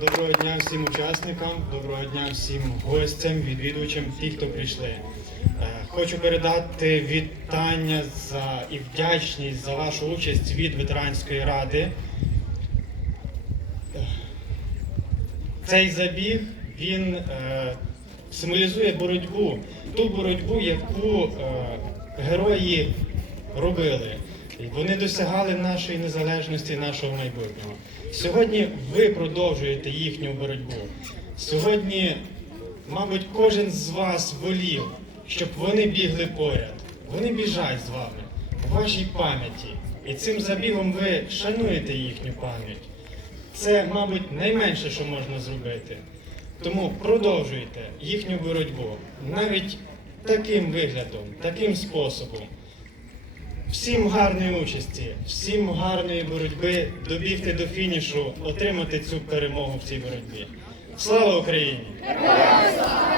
Доброго дня всім учасникам, доброго дня всім гостям, відвідувачам, ті, хто прийшли. Е, Хочу передати вітання за і вдячність за вашу участь від ветеранської ради. Е, Цей забіг він е, символізує боротьбу, ту боротьбу, яку е, герої робили. Вони досягали нашої незалежності, нашого майбутнього. Сьогодні ви продовжуєте їхню боротьбу. Сьогодні, мабуть, кожен з вас волів, щоб вони бігли поряд. Вони біжать з вами у вашій пам'яті. І цим забігом ви шануєте їхню пам'ять. Це, мабуть, найменше, що можна зробити. Тому продовжуйте їхню боротьбу навіть таким виглядом, таким способом. Всім гарної участі, всім гарної боротьби, добігти до фінішу, отримати цю перемогу в цій боротьбі. Слава Україні! Героям слава!